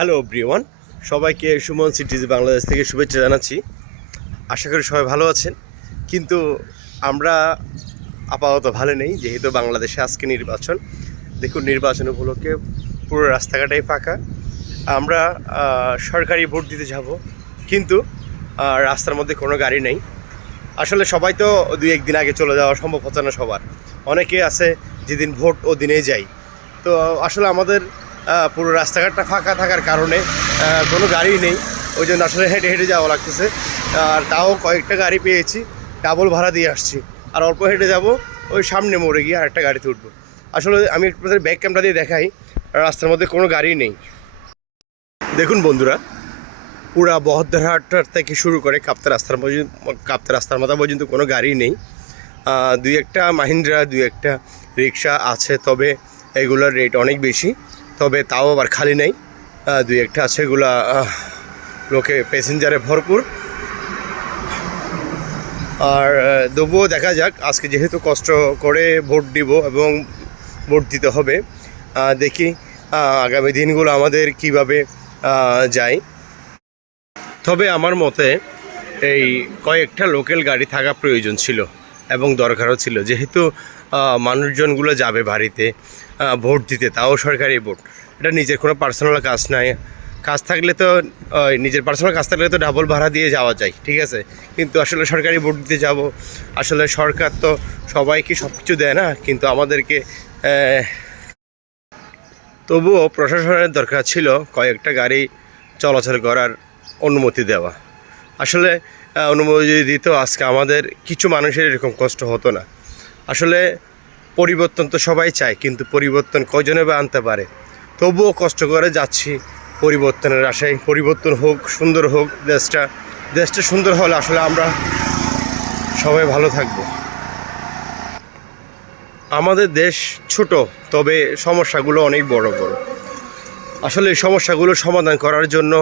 Hello everyone, সবাইকে সুমন সিটিজ বাংলাদেশ থেকে শুভেচ্ছা জানাচ্ছি। আশা করি সবাই ভালো আছেন, কিন্তু আমরা আপাতত ভালো নেই, যেহেতু বাংলাদেশে আজকে নির্বাচন। দেখুন, নির্বাচন উপলক্ষে পুরো রাস্তাঘাটাই ফাঁকা। আমরা সরকারি ভোট দিতে যাব, কিন্তু রাস্তার মধ্যে কোনো গাড়ি নেই। আসলে সবাই তো দুই একদিন আগে চলে যাওয়া সম্ভব হচ্ছে না সবার। অনেকে আছে যেদিন ভোট ও দিনেই যাই। তো আসলে আমাদের পুরো রাস্তাঘাটটা ফাঁকা থাকার কারণে কোনো গাড়ি নেই, ওই জন্য আসলে হেঁটে হেঁটে যাওয়া লাগতেছে। আর তাও কয়েকটা গাড়ি পেয়েছি, ডাবল ভাড়া দিয়ে আসছি। আর অল্প হেঁটে যাব, ওই সামনে মোড়ে গিয়ে আরেকটা গাড়িতে উঠবো। আসলে আমি আপনাদের ব্যাক ক্যামেরা দিয়ে দেখাই, রাস্তার মধ্যে কোনো গাড়ি নেই। দেখুন বন্ধুরা, পুরা বহদ্দারহাট থেকে শুরু করে কাপ্তা রাস্তার মাথা পর্যন্ত কোনো গাড়ি নেই। দুই একটা মাহিন্দ্রা, দুই একটা রিক্সা আছে, তবে এগুলোর রেট অনেক বেশি, তবে তাও আবার খালি নেই। দুই একটা আছে, এগুলা লোকে প্যাসেঞ্জারে ভরপুর। আর তবুও দেখা যাক, আজকে যেহেতু কষ্ট করে ভোট দিব এবং ভোট দিতে হবে, দেখি আগামী দিনগুলো আমাদের কিভাবে যায়। তবে আমার মতে এই কয়েকটা লোকাল গাড়ি থাকা প্রয়োজন ছিল এবং দরকারও ছিল, যেহেতু মানুষজনগুলো যাবে বাড়িতে ভোট দিতে, তাও সরকারি ভোট। এটা নিজের কোনো পার্সোনাল কাজ নাই। কাজ থাকলে তো নিজের পার্সোনাল কাজ থাকলে তো ডাবল ভাড়া দিয়ে যাওয়া যায়, ঠিক আছে, কিন্তু আসলে সরকারি ভোট দিতে যাব। আসলে সরকার তো সবাইকে সব কিছু দেয় না, কিন্তু আমাদেরকে তবুও প্রশাসনের দরকার ছিল কয়েকটা গাড়ি চলাচল করার অনুমতি দেওয়া। আসলে অনুমতি যদি দিত, আজকে আমাদের কিছু মানুষের এরকম কষ্ট হতো না। আসলে পরিবর্তন তো সবাই চায়, কিন্তু পরিবর্তন কজনে বা আনতে পারে। তবুও কষ্ট করে যাচ্ছি পরিবর্তনের আশায়। পরিবর্তন হোক, সুন্দর হোক দেশটা সুন্দর হলে আসলে আমরা সবাই ভালো থাকব। আমাদের দেশ ছোট, তবে সমস্যাগুলো অনেক বড় বড়। আসলে এই সমস্যাগুলো সমাধান করার জন্য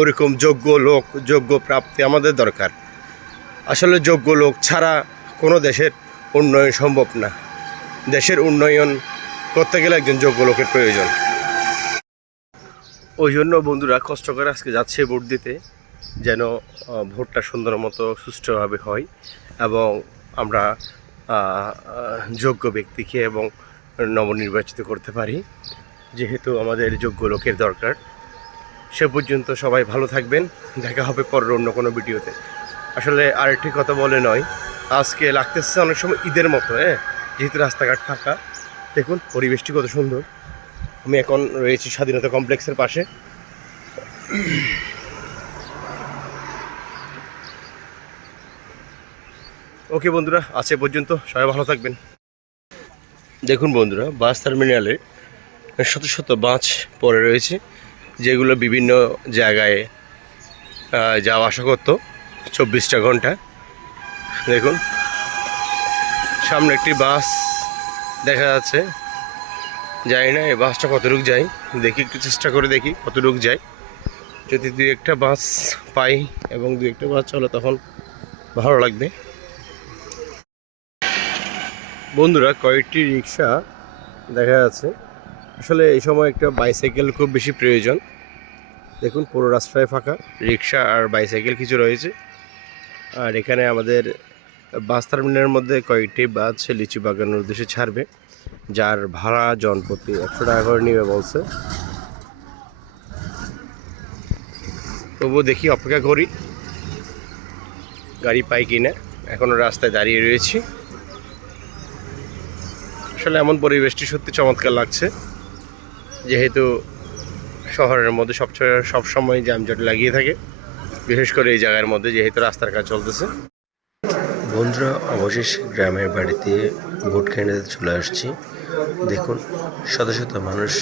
ওরকম যোগ্য লোক, যোগ্য প্রাপ্তি আমাদের দরকার। আসলে যোগ্য লোক ছাড়া কোনো দেশের উন্নয়ন সম্ভব না। দেশের উন্নয়ন করতে গেলে একজন যোগ্য লোকের প্রয়োজন। ওই জন্য বন্ধুরা কষ্ট করে আজকে যাচ্ছে ভোট দিতে, যেন ভোটটা সুন্দর মতো সুষ্ঠুভাবে হয় এবং আমরা যোগ্য ব্যক্তিকে এবং নবনির্বাচিত করতে পারি, যেহেতু আমাদের যোগ্য লোকের দরকার। সে পর্যন্ত সবাই ভালো থাকবেন, দেখা হবে পরের অন্য কোনো ভিডিওতে। আসলে আরেকটি কথা বলে নয়, আজকে লাগতেছে অনেক সময় ঈদের মতো, যেহেতু রাস্তাঘাট ফাঁকা। দেখুন পরিবেশটি কত সুন্দর। আমি এখন রয়েছি স্বাধীনতা কমপ্লেক্সের পাশে। ওকে বন্ধুরা, আজ এ পর্যন্ত, সবাই ভালো থাকবেন। দেখুন বন্ধুরা, বাস টার্মিনালে শত শত বাস পড়ে রয়েছে, যেগুলো বিভিন্ন জায়গায় যাওয়া আসা করতো 24টা ঘন্টা। দেখুন সামনে একটি বাস দেখা যাচ্ছে, জানি না এই বাসটা কতটুকু যায়, দেখি একটু চেষ্টা করে দেখি কতটুকু যায়। যদি দুই একটা বাস পাই এবং দুই একটা বাস চলে, তখন ভালো লাগবে। বন্ধুরা, কয়েকটি রিক্সা দেখা যাচ্ছে। আসলে এই সময় একটা বাইসাইকেল খুব বেশি প্রয়োজন। দেখুন পুরো রাস্তায় ফাঁকা, রিক্সা আর বাইসাইকেল কিছু রয়েছে। আর এখানে আমাদের বাস টার্মিনালের মধ্যে কয়েকটি বাস লিচু বাগানের উদ্দেশ্যে ছাড়বে, যার ভাড়া জনপ্রতি 100 টাকা করে নেবে বলছে। তবুও দেখি, অপেক্ষা করি গাড়ি পাই কিনা। এখনও রাস্তায় দাঁড়িয়ে রয়েছি। আসলে এমন পরিবেশটি সত্যি চমৎকার লাগছে, যেহেতু শহরের মধ্যে সবসময় যানজট লাগিয়ে থাকে, বিশেষ করে এই জায়গার মধ্যে, যেহেতু রাস্তার কাজ চলতেছে। বন্ধুরা, অবশেষে গ্রামের বাড়িতে ভোট কেন্দ্রে চলে আসছি। দেখুন শত শত মানুষ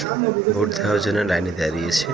ভোট দেওয়ার জন্য লাইনে দাঁড়িয়েছে।